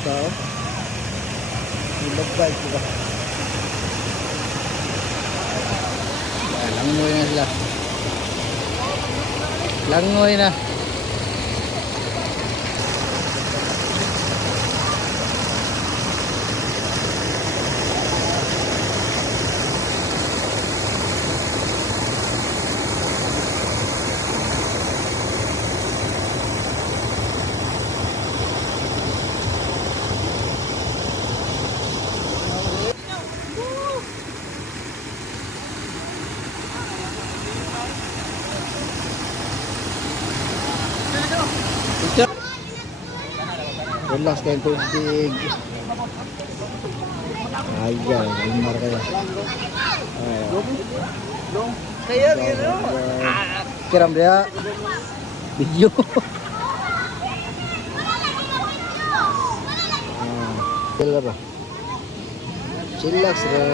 tao. Ilagay sila. Langoy na sila. Langoy na. Relax kayong tubig. Ayan, umar kayo. Kaya gino. Kiram dia video. Sila ba? Chillax ra.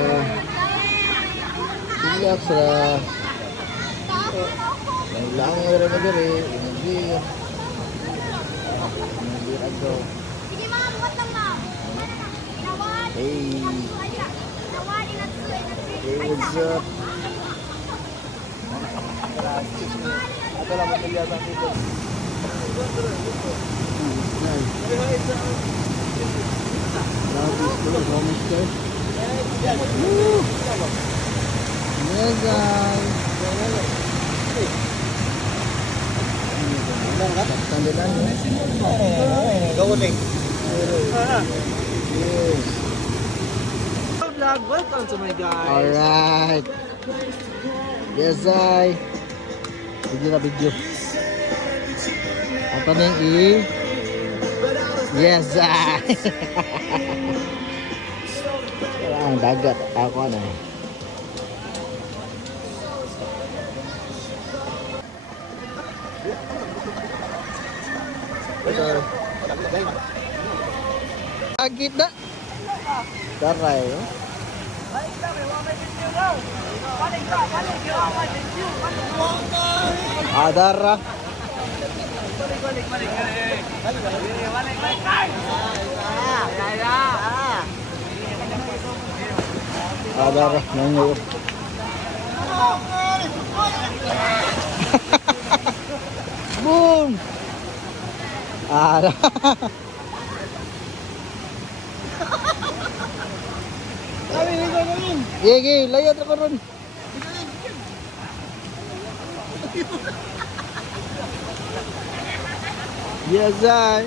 Chillax ra. Lang ra na diri, hindi. Hindi ato. Hey. Hey, what's up? Ito lang magkaliatan dito. Lapis ko lang, promise ko. Woo! Yeah, guys. Tandilan mo. Gawin. Yes. Vlog, welcome to my guys. Alright. Yes, I. Video na video. Ito na yung Yes, I. Ang dagat. Ako na. Agit na. Daray, oh. Adara. Adara, nangyay. Boom. Ada. Gigi, layat ako ron. Yes, I.